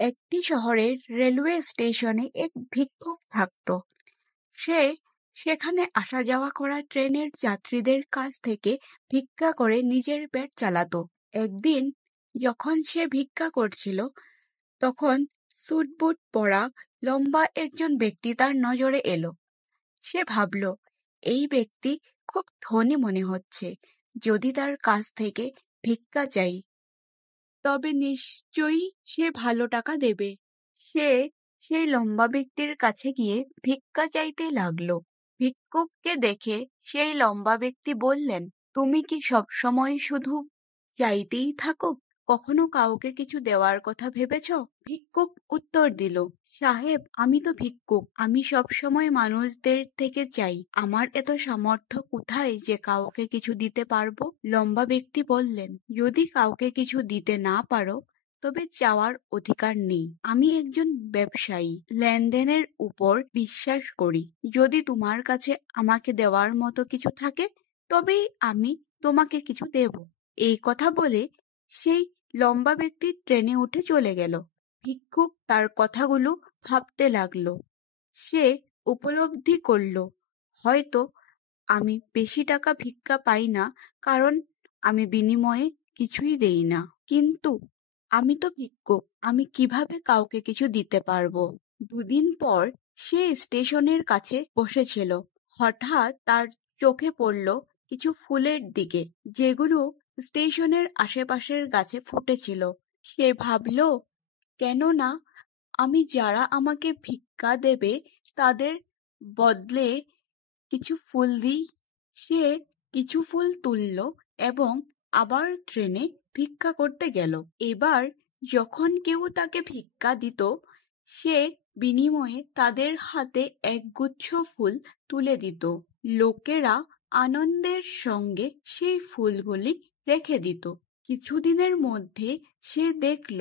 একটি শহরের রেলওয়ে স্টেশনে এক ভিক্ষুক থাকত। সে সেখানে আসা যাওয়া করা ট্রেনের যাত্রীদের কাছ থেকে ভিক্ষা করে নিজের পেট চালাতো। একদিন যখন সে ভিক্ষা করছিল, তখন স্যুট-বুট পরা লম্বা একজন ব্যক্তি তার নজরে এলো। সে ভাবল, এই ব্যক্তি খুব ধনী মনে হচ্ছে। যদি তার কাছ থেকে ভিক্ষা চাই, তবে নিশ্চয়ই সে ভালো টাকা দেবে। সে সেই লম্বা ব্যক্তির কাছে গিয়ে ভিক্ষা চাইতে লাগলো। ভিক্ষুককে দেখে সেই লম্বা ব্যক্তি বললেন, তুমি কি সবসময় শুধু চাইতেই থাকো? কখনো কাউকে কিছু দেওয়ার কথা ভেবেছ? ভিক্ষুক উত্তর দিল, সাহেব, আমি তো ভিক্ষুক। আমি সবসময় মানুষদের থেকে চাই। আমার এত সামর্থ্য কোথায় যে কাউকে কিছু দিতে পারবো? লম্বা ব্যক্তি বললেন, যদি কাউকে কিছু দিতে না পারো, তবে চাওয়ার অধিকার নেই। আমি একজন ব্যবসায়ী, লেনদেনের উপর বিশ্বাস করি। যদি তোমার কাছে আমাকে দেওয়ার মতো কিছু থাকে, তবেই আমি তোমাকে কিছু দেব। এই কথা বলে সেই লম্বা ব্যক্তি ট্রেনে উঠে চলে গেল। ভিক্ষুক তার কথাগুলো ভাবতে লাগলো। সে উপলব্ধি করল, হয়তো আমি বেশি টাকা ভিক্ষা পাই না, কারণ আমি বিনিময়ে কিছুই দেই না। কিন্তু আমি তো ভিক্ষুক, আমি কিভাবে কাউকে কিছু দিতে পারবো? দুদিন পর সে স্টেশনের কাছে বসেছিল। হঠাৎ তার চোখে পড়ল কিছু ফুলের দিকে, যেগুলো স্টেশনের আশেপাশের গাছে ফুটেছিল। সে ভাবল, কেননা আমি যারা আমাকে ভিক্ষা দেবে তাদের বদলে কিছু ফুল দিই। সে কিছু ফুল তুলল এবং আবার ট্রেনে ভিক্ষা করতে গেল। এবার যখন কেউ তাকে ভিক্ষা দিত, সে বিনিময়ে তাদের হাতে একগুচ্ছ ফুল তুলে দিত। লোকেরা আনন্দের সঙ্গে সেই ফুলগুলি রেখে দিত। কিছুদিনের মধ্যে সে দেখল,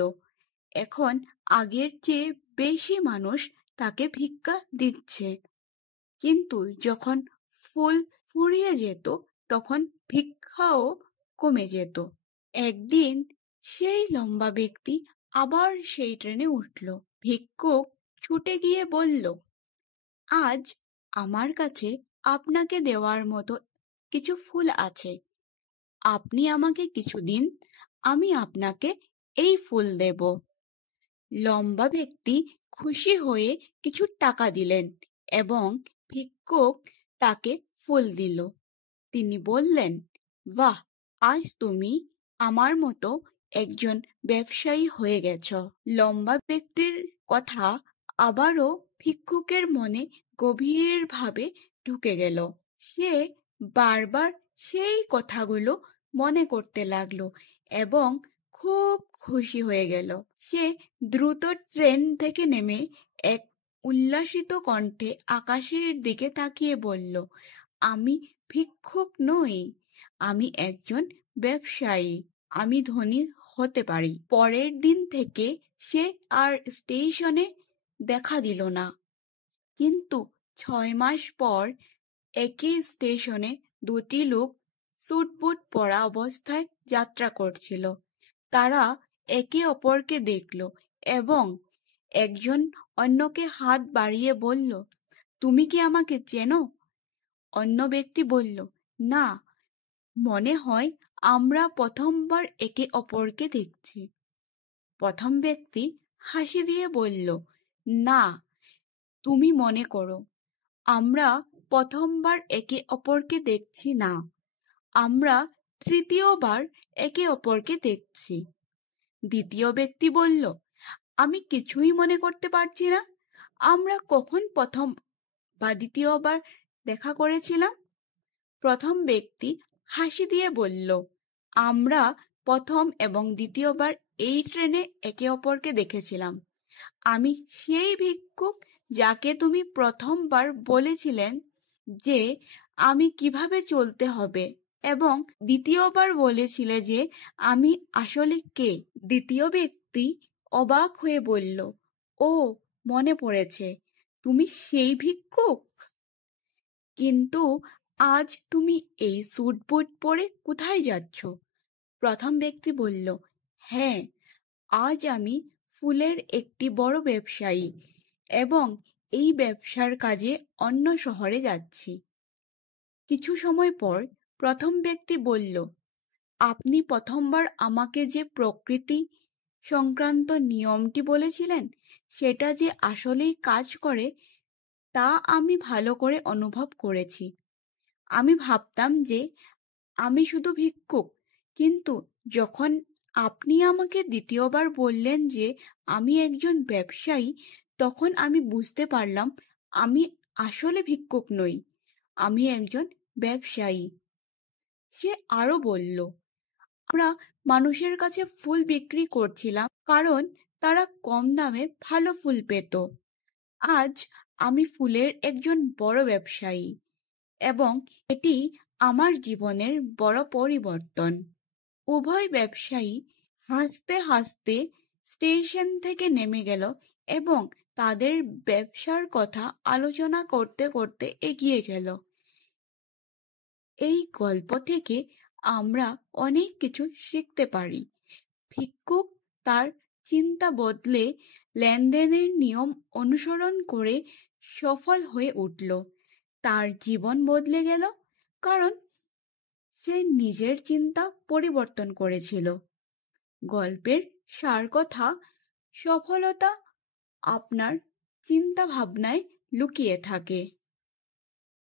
এখন আগের চেয়ে বেশি মানুষ তাকে ভিক্ষা দিচ্ছে। কিন্তু যখন ফুল ফুরিয়ে যেত, তখন ভিক্ষাও কমে যেত। একদিন সেই লম্বা ব্যক্তি আবার সেই ট্রেনে উঠল। ভিক্ষুক ছুটে গিয়ে বলল, আজ আমার কাছে আপনাকে দেওয়ার মতো কিছু ফুল আছে। আপনি আমাকে কিছু দিন, আমি আপনাকে এই ফুল দেব। লম্বা ব্যক্তি খুশি হয়ে কিছু টাকা দিলেন এবং ভিক্ষুক তাকে ফুল দিল। তিনি বললেন, বাহ, আজ তুমি আমার মতো একজন ব্যবসায়ী হয়ে গেছ। লম্বা ব্যক্তির কথা আবারও ভিক্ষুকের মনে গভীরভাবে ঢুকে গেল। সে বারবার সেই কথাগুলো মনে করতে লাগলো এবং খুব খুশি হয়ে গেল। সে দ্রুত ট্রেন থেকে নেমে এক উল্লাসিত কণ্ঠে আকাশের দিকে তাকিয়ে বলল, আমি ভিক্ষুক নই, আমি একজন ব্যবসায়ী। আমি ধনী হতে পারি। পরের দিন থেকে সে আর স্টেশনে দেখা দিল না। কিন্তু 6 মাস পর একই স্টেশনে দুটি লোক স্যুট-বুট পরা অবস্থায় যাত্রা করছিল। তারা একে অপরকে দেখল এবং একজন অন্যকে হাত বাড়িয়ে বলল, তুমি কি আমাকে চেনো? অন্য ব্যক্তি বলল, না, মনে হয় আমরা প্রথমবার একে অপরকে দেখছি। প্রথম ব্যক্তি হাসি দিয়ে বলল, না, তুমি মনে করো, আমরা প্রথমবার একে অপরকে দেখছি না, আমরা তৃতীয়বার একে অপরকে দেখছি। দ্বিতীয় ব্যক্তি বলল, আমি কিছুই মনে করতে পারছি না, আমরা কখন প্রথম বা দ্বিতীয়বার দেখা করেছিলাম? প্রথম ব্যক্তি হাসি দিয়ে বলল, আমরা প্রথম এবং দ্বিতীয়বার এই ট্রেনে একে অপরকে দেখেছিলাম। আমি সেই ভিক্ষুক যাকে তুমি প্রথমবার বলেছিলেন যে আমি কিভাবে চলতে হবে এবং দ্বিতীয়বার বলেছিলে যে আমি আসলে কে। দ্বিতীয় ব্যক্তি অবাক হয়ে বলল, ও, মনে পড়েছে, তুমি সেই ভিক্ষুক। কিন্তু আজ তুমি এই স্যুট-বুট পরে কোথায় যাচ্ছ? প্রথম ব্যক্তি বলল, হ্যাঁ, আজ আমি ফুলের একটি বড় ব্যবসায়ী এবং এই ব্যবসার কাজে অন্য শহরে যাচ্ছি। কিছু সময় পর প্রথম ব্যক্তি বলল, আপনি প্রথমবার আমাকে যে প্রকৃতি সংক্রান্ত নিয়মটি বলেছিলেন সেটা যে আসলেই কাজ করে তা আমি ভালো করে অনুভব করেছি। আমি ভাবতাম যে আমি শুধু ভিক্ষুক, কিন্তু যখন আপনি আমাকে দ্বিতীয়বার বললেন যে আমি একজন ব্যবসায়ী, তখন আমি বুঝতে পারলাম আমি আসলে ভিক্ষুক নই, আমি একজন ব্যবসায়ী। সে আরো বলল, আমরা মানুষের কাছে ফুল বিক্রি করছিলাম কারণ তারা কম দামে ভালো ফুল পেত। আজ আমি ফুলের একজন বড় ব্যবসায়ী এবং এটি আমার জীবনের বড় পরিবর্তন। উভয় ব্যবসায়ী হাসতে হাসতে স্টেশন থেকে নেমে গেল এবং তাদের ব্যবসার কথা আলোচনা করতে করতে এগিয়ে গেল। এই গল্প থেকে আমরা অনেক কিছু শিখতে পারি। ভিক্ষুক তার চিন্তা বদলে লেনদেনের নিয়ম অনুসরণ করে সফল হয়ে উঠল। তার জীবন বদলে গেল কারণ সে নিজের চিন্তা পরিবর্তন করেছিল। গল্পের সার কথা, সফলতা আপনার চিন্তা ভাবনায় লুকিয়ে থাকে।